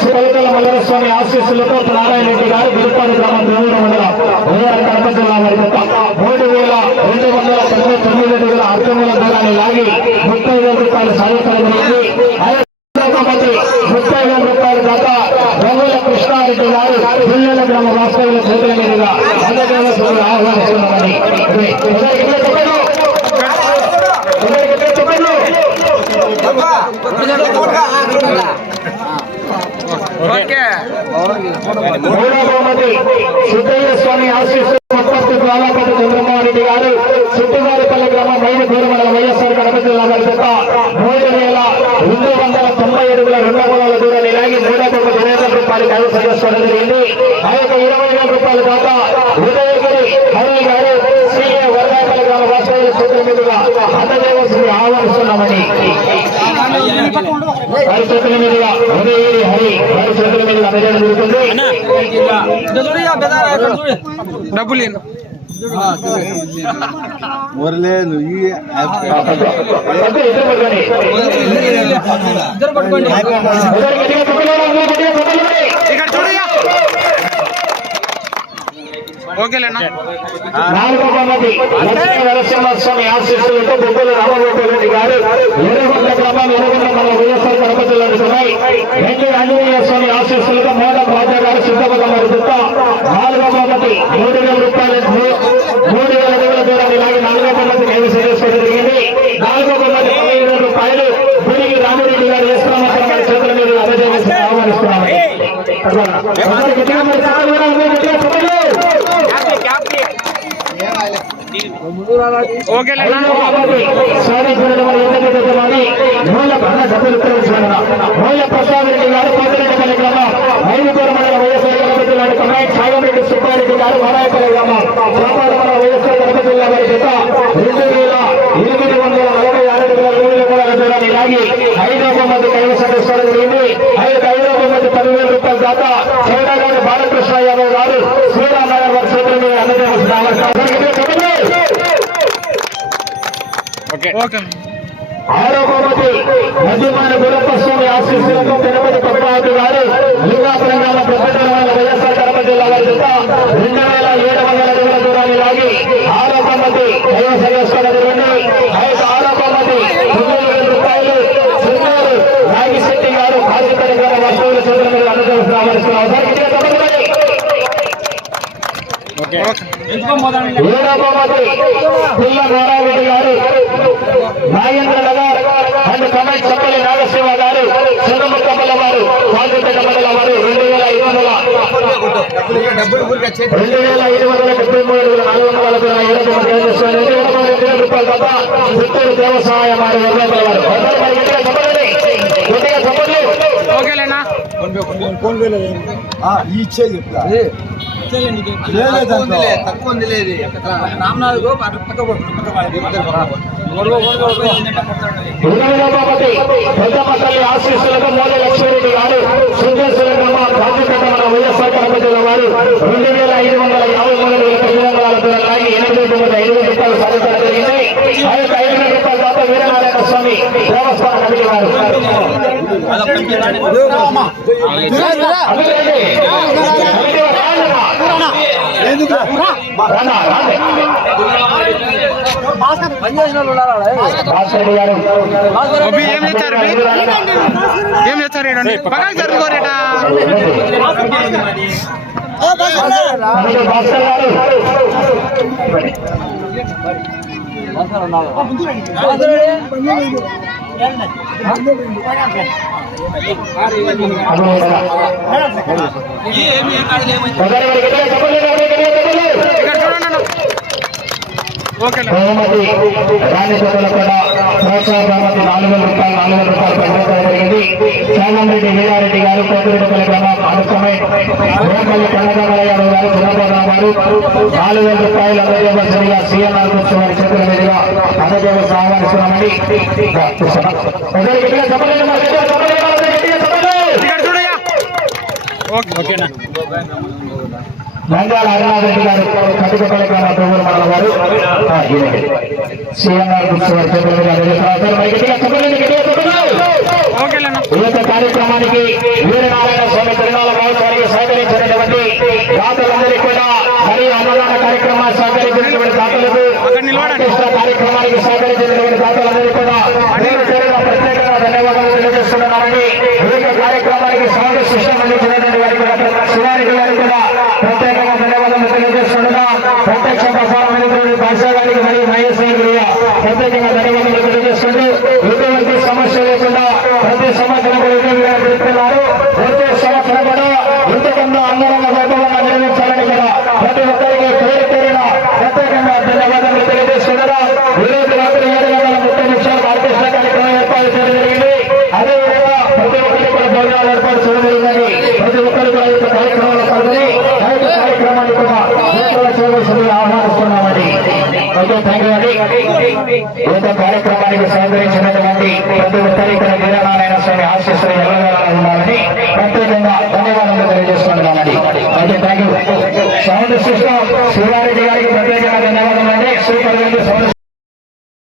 సుకలికల మల్లరస్వామి ఆశీస్సులతో నారాయణ రెడ్డి గారు గురుపాడు గ్రామం దేవుడు మండలం ఉదయం కడప జిల్లా వారి యొక్క మూడు వేల రెండు వందల తొంభై తొమ్మిది అడుగుల అర్థముల దూరాన్ని లాగి ముప్పై వేల రూపాయలు సాధించగలిగింది మంది ముప్పై వేల రూపాయల దాకా రంగుల కృష్ణారెడ్డి గారు పిల్లల గ్రామ వాస్తవుల చేతుల మీదుగా అందజేయవలసిందిగా ఆహ్వానిస్తున్నామని ఇదే. చెప్పండి. ఒకసారి ఇక్కడ చెప్పండి. మూడో బహుమతి సిద్ధయ్య స్వామి ఆశీస్సు మొత్తపు జ్వాలాపతి చంద్రమోహన్ రెడ్డి గారు. సుట్టుగారిపల్లి గ్రామం మైదుకూరు మండలం వైఎస్ఆర్ కడప జిల్లా గారి చేత మూడు వేల రెండు వందల తొంభై అడుగుల రెండు వందల దూరాన్ని లాగి మూడో బహుమతి ఇరవై వేల రూపాయలు కైవసం చేసుకోవడం జరిగింది. ఆ యొక్క ఇరవై వేల రూపాయల దాకా గట్టిగా పట్టుకోండి. ఇక్కడ చూడయ్యా ఓకేలేనా నాలుగో బహుమతి లక్ష్మీ నరసింహస్వామి ఆశీస్సులతో బొబ్బుల రామగోపాల్ రెడ్డి గారు ఎర్రగొండ గ్రామం ఎర్రగొండ మన వైఎస్ఆర్ కడప జిల్లా నిజమై వెంకట ఆంజనేయ స్వామి ఆశీస్సులతో మోడ రాజా గారు సిద్ధపద మరుగుత నాలుగో బహుమతి మూడు వేల రూపాయలు మూ- మూడు వేల అడుగుల దూరాన్ని లాగి నాలుగో బహుమతి కైవసం చేసుకోవడం జరిగింది నాలుగో బహుమతి పదిహేను వేల రూపాయలు గుడికి రామిరెడ్డి గారు వేసుకున్నామని వారి చేతుల మీద అందజేసి ఆహ్వానిస్తున్నాము ఒకసారి గట్టిగా మరి సార్ కూడా అందరూ గట్టిగా చెప్పండి. ఓకేలేనా మూల ప్రసాద్ రెడ్డి గారు కోటిరెడ్డిపల్లి గ్రామం ఐదుగురు మండల వైఎస్ఆర్ కడప జిల్లా కమాయి సాగంరెడ్డి సుబ్బారెడ్డి గారు మారాయపల్లి గ్రామం వ్యాపార వైఎస్ఆర్ కడప జిల్లా వారి చేత రెండు వేల ఎనిమిది వందల నలభై ఆరు దూరాన్ని లాగి ఐదవ కైవసం చేసుకోవడం జరిగింది ఐదు ఐదవ పదివేల రూపాయల దాకా చౌడగారి బాలకృష్ణ యాదవ్ గారు శ్రీరామయ్య గారి చేతుల మీద అందజేస్తున్నారు ఓకే ఓకే ఆరో బహుమతి మధ్యమాన గురప్ప స్వామి ఆశీస్సులతో తిరుపతి పద్మావతి గారు లింగాపురం గ్రామ ప్రపంచమైన వైఎస్ఆర్ కడప జిల్లా వారి చేత రెండు వేల ఏడు వందల అడుగుల దూరాన్ని లాగి ఆరో బహుమతి కైవసం చేసుకోవడం జరిగింది ఐదు ఆరో బహుమతి తొమ్మిది వేల రూపాయలు సుమారు నాగిశెట్టి గారు కాశీపల్లి గ్రామ వస్తువుల చేతుల మీద అందజేస్తున్నారు ఒకసారి గట్టిగా చెప్పండి. ఏడో బహుమతి పిల్ల గారు నాగేంద్ర నగర్ అండ్ కమెంట్ చెప్పలి నాగశివ గారు చిన్నముక్కపల్ల వారు కాంతిపేట మండలం వారు రెండు వేల ఐదు వందల రెండు వేల ఐదు వందల డెబ్బై మూడు నాలుగు వందల. రెండు రూపాయల తప్ప చిత్తూరు దేవసాయం వారి వర్గాల వారు ఓకేలేనా ఫోన్ ఇచ్చే చెప్తా తక్కువ ఉంది లేదు రామనాథ్ ఇరవై బాబతి పెద్దమ్మ ఆశీస్సులకు మూల లక్ష్మీరెడ్డి గారు సుందేశ్వర గ్రామ వైఎస్ఆర్ కడప జిల్లా వారు రెండు వేల ఐదు వందల యాభై మూడు వేల తొమ్మిది వందల తొమ్మిది ఐదు వేల రూపాయలు సాధించడం జరిగింది ఆ యొక్క ఐదు వేల రూపాయల వీరనారాయణ స్వామి కమిటీ వారు కమిటీ వారు రానా? రానా, రాండి. భాస్కర్ రెడ్డి గారు అభి ఏం చేస్తారు? ఏం చేస్తారు? పక్కన జరుగుకోరేట అందుకే ఇక్కడ చూడండి బహుమతి రాణి సభలో కూడా ప్రోత్సాహ బహుమతి నాలుగు వేల రూపాయలు నాలుగు వేల రూపాయలు ప్రకటించడం జరిగింది చాగంరెడ్డి వీరారెడ్డి గారు కోటిరెడ్డిపల్లి గ్రామం అనుకమై యాదవ్ గారు గారు నాలుగు వేల రూపాయలు అందజేయవలసిందిగా సీఎంఆర్ కూర్చో వారి చేతుల మీదుగా అందజేయవలసి ఆహ్వానిస్తున్నామని ఓకే. ఓకేనా నంద్యాల హరినాథ్ రెడ్డి గారు కట్టుకొట్టల గ్రామ ప్రభుత్వ మండలం వారు. సీఎం గారు. మరి. ఓకేలేనా ఈ యొక్క కార్యక్రమానికి వీరనారాయణ స్వామి తిరునాల మహోత్సవానికి సహకరించినటువంటి దాతలందరికీ కూడా మరియు అన్నదాన కార్యక్రమాన్ని సహకరించినటువంటి దాతలకు కార్యక్రమానికి సహకరించినటువంటి దాతలందరికీ కూడా ప్రత్యేకంగా ధన్యవాదాలు ఈ యొక్క కార్యక్రమానికి సౌండ్ సిస్టమ్ ప్రత్యేకంగా ధన్యవాదాలు తెలియజేస్తుంటూ ఎటువంటి సమస్య లేకుండా ప్రతి సంవత్సరం కూడా పెడుతున్నారు వచ్చే సంవత్సరం కూడా ఇంతకన్నా అంగరంగ వైభవంగా నిర్మించాలని కూడా ప్రతి ఒక్కరికి పేరు పేరున ప్రత్యేకంగా ధన్యవాదాలు ఈ రోజు రాత్రి ఏడు గంటల ముప్పై నిమిషాలకు ఆర్కెస్ట్రా కార్యక్రమం ఏర్పాటు చేయడం జరిగింది అదేవిధంగా ప్రతి ఒక్కరికి కూడా భోజనాలు ఏర్పాటు చేయడం జరిగిందని ప్రతి కూడా ఈ యొక్క కార్యక్రమంలో పాల్గొని ఆ యొక్క కార్యక్రమాన్ని కూడా ఏర్పాటు చేయవలసింది ఆహ్వానిస్తున్నామని ఓకే థ్యాంక్ ఈ కార్యక్రమానికి సహకరించినటువంటి ప్రతి ఒక్కరికి వీరనారాయణ స్వామి ఆశీస్సులు